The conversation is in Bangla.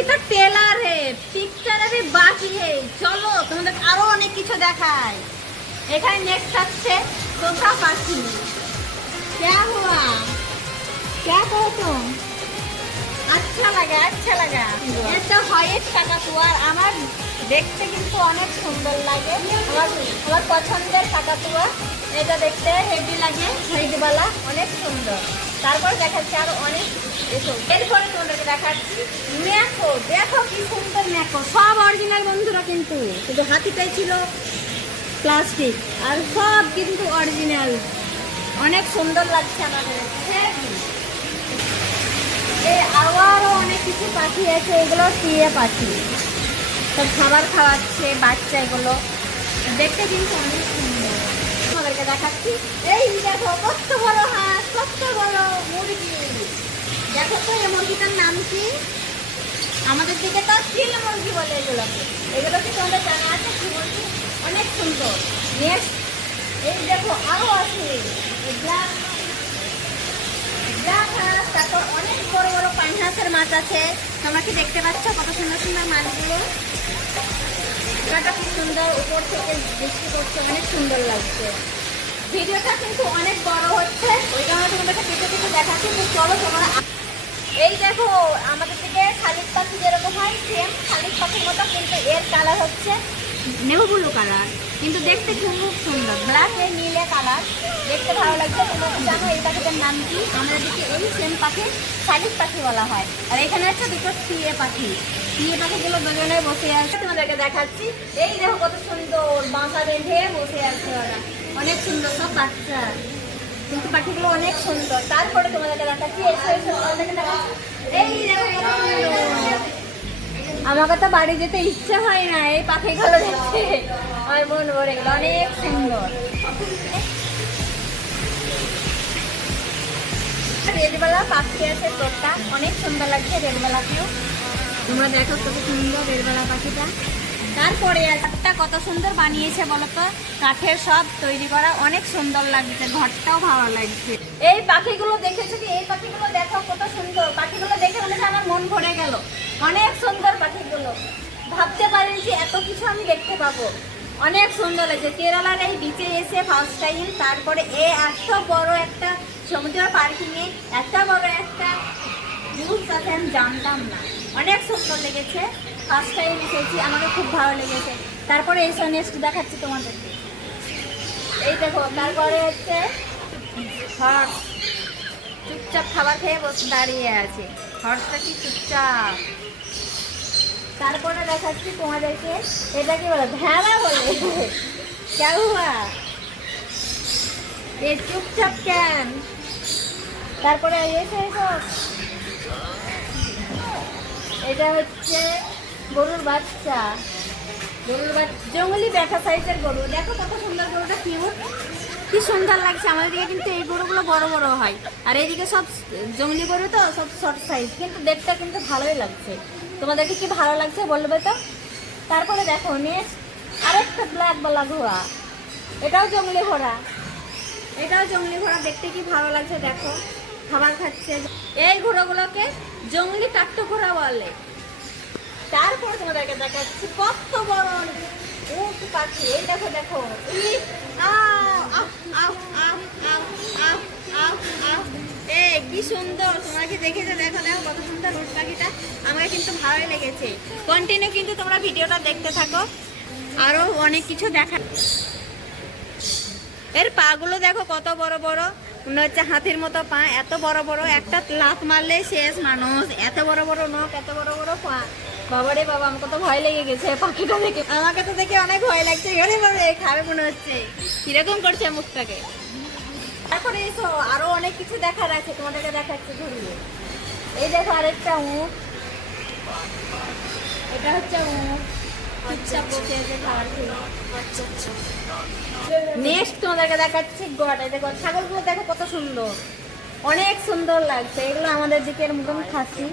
अभी तो टेलर है पिक्चर अभी बाकी है চলো, তোমাদের আরও অনেক কিছু দেখাই। এখানে নেক্সট আছে তোতা পাখি। क्या हुआ क्या कहो तुम আচ্ছা লাগা আচ্ছা লাগা। এটা হোয়াইট কাকাতুয়ার আমার দেখতে কিন্তু অনেক সুন্দর লাগে। আমার আমার পছন্দের কাকাতুয়া এটা দেখতে হেভি লাগে হেভিওয়ালা অনেক সুন্দর। তারপর দেখাচ্ছে আরও অনেক এসব। দেখাচ্ছি। ম্যাকো, দেখো কি সুন্দর ম্যাকো। সব অরিজিনাল বন্ধুরা কিন্তু শুধু হাতিটাই ছিল প্লাস্টিক আর সব কিন্তু অরিজিনাল অনেক সুন্দর লাগছে আমাদের। এই আরও অনেক কিছু পাখি আছে, এগুলো টিয়ে পাখি। সব খাবার খাওয়াচ্ছে বাচ্চা এগুলো। দেখতে কিন্তু অনেক সুন্দর। আমাদেরকে দেখাচ্ছি। এই দেখো, কত বড় হাঁস, কত বড় দেখো তো, এই মুরগিটার নাম কি? আমাদের দিকে তো মুরগি বলে এগুলোকে এগুলো কি তোমাদের জানা আছে? কি মুরগি অনেক সুন্দর। নেক্সট এই দেখো আছে। হাঁস তারপর অনেক বড় বড় মাছ আছে। তোমরা কি দেখতে পাচ্ছ কত সুন্দর সুন্দর মাছগুলো? খুব সুন্দর, উপর থেকে বৃষ্টি করছে অনেক সুন্দর লাগছে। ভিডিওটা কিন্তু অনেক বড় হচ্ছে। ওই কারণে তোমাদেরকে কিছু কিছু দেখাচ্ছি চলো তোমরা এই দেখো, আমাদের দিকে শালিক পাখি যেরকম হয় সেম শালিক পাখির মতো, কিন্তু এর কালার হচ্ছে নেভু ব্লু কালার কিন্তু দেখতে খুব সুন্দর ব্ল্যাক এ নীলে কালার দেখতে ভালো লাগছে, তোমরা তো জানো এই পাখিটার নাম কি? আমাদের দিকে এই সেম পাখি শালিক পাখি বলা হয়। আর এখানে আছে দুটো টিয়ে পাখি। টিয়ে পাখিগুলো দুজনে বসে আছে। তোমাদেরকে দেখাচ্ছি। এই দেখো কত সুন্দর, বাসা বেঁধে বসে আছে ওরা। অনেক সুন্দর সব বাচ্চা। কিন্তু পাখিগুলো অনেক সুন্দর। তারপরে আমাকে তো বাড়ি যেতে ইচ্ছে হয় না, এই পাখিগুলো দেখতে। আমার মন ভরে গেল, অনেক সুন্দর। রেলবেলা পাখি আছে তোরটা, অনেক সুন্দর লাগছে রেডবেলাকেও তোমরা দেখো কত সুন্দর রেলবেলা পাখিটা। তারপরে একটা কত সুন্দর বানিয়েছে বলো তো? কাঠের সব তৈরি করা অনেক সুন্দর লাগছে, ঘরটাও ভালো লাগছে। এই পাখিগুলো দেখেছ কি? এই পাখিগুলো দেখো কত সুন্দর। পাখিগুলো দেখে মনে আমার মন ভরে গেল। অনেক সুন্দর পাখিগুলো। ভাবতে পারিনি যে এত কিছু আমি দেখতে পাবো। অনেক সুন্দর লাগছে। কেরালার এই বিচে এসে ফার্স্ট টাইম তারপরে এ এত বড় একটা সমুদ্র পার্কিংয়ে এত বড় একটা রুলস আছে, আমি জানতাম না। অনেক সুন্দর লেগেছে। ফার্স্ট টাইম এসেছি, আমাকে খুব ভালো লেগেছে। তারপরে এসে নেক্সট দেখাচ্ছি তোমাদেরকে এই দেখো, তারপরে হচ্ছে হর্স চুপচাপ খাবার খেয়ে বসে দাঁড়িয়ে আছে। হর্সটা কি চুপচাপ? তারপরে দেখাচ্ছি তোমাদেরকে, এটা কি বলে, ভেড়া বলে? কেউ হুয়া এ চুপচাপ কেন? তারপরে এসে। এটা হচ্ছে গরুর বাচ্চা। গরুর বাচ্চা। জঙ্গলি দেখা সাইজের গরু। দেখো কত সুন্দর গরুটা কিউট কি সুন্দর লাগছে। আমাদের দিকে কিন্তু এই গরুগুলো বড় বড় হয়। আর এইদিকে সব জঙ্গলি গরু তো, সব শর্ট সাইজ কিন্তু দেখতে কিন্তু ভালোই লাগছে। তোমাদেরকে কি ভালো লাগছে বলবে তো? তারপরে দেখো নেক্সট আরেকটা ব্ল্যাক বলা ঘোড়া। এটাও জঙ্গলি ঘোড়া। এটাও জঙ্গলি ঘোড়া। দেখতে কি ভালো লাগছে দেখো। খাবার খাচ্ছে। এই ঘোড়াগুলোকে জঙ্গলি কাট্টু ঘোড়া বলে। তারপর তোমাদেরকে দেখাচ্ছি কত বড় উঠ পাখি। এই দেখো দেখো। কি সুন্দর। তোমাকে দেখো দেখো, কত সুন্দর পাখিটা। আমার কিন্তু ভালোই লেগেছে। কন্টিনিউ কিন্তু তোমরা ভিডিওটা দেখতে থাকো। আরও অনেক কিছু এর পাগুলো দেখো, কত বড় বড়। মনে হচ্ছে হাতির মতো পা, এত বড় বড়। একটা লাফ মারলে শেষ মানুষ। এত বড় বড় নখ, এত বড় বড় পা। বাবারে বাবা আমাকে তো ভয় লেগে গেছে পাখিটা দেখে। আমাকে তো দেখে অনেক ভয় লাগছে এখানে বাবা খাবে মনে হচ্ছে। কীরকম করছে মুখটাকে? তারপরে এসো আরও অনেক কিছু দেখার আছে তোমাদেরকে দেখাচ্ছি ঘুরিয়ে। এই দেখো আরেকটা উঠ এটা হচ্ছে উঠ চুপচাপ বসে আছে খাবার নেক্সট তোমাদেরকে দেখাচ্ছি গোয়াটা দেখো ছাগলগুলো দেখো কত সুন্দর। অনেক সুন্দর লাগছে এগুলো আমাদের দিকের মতন খাসি।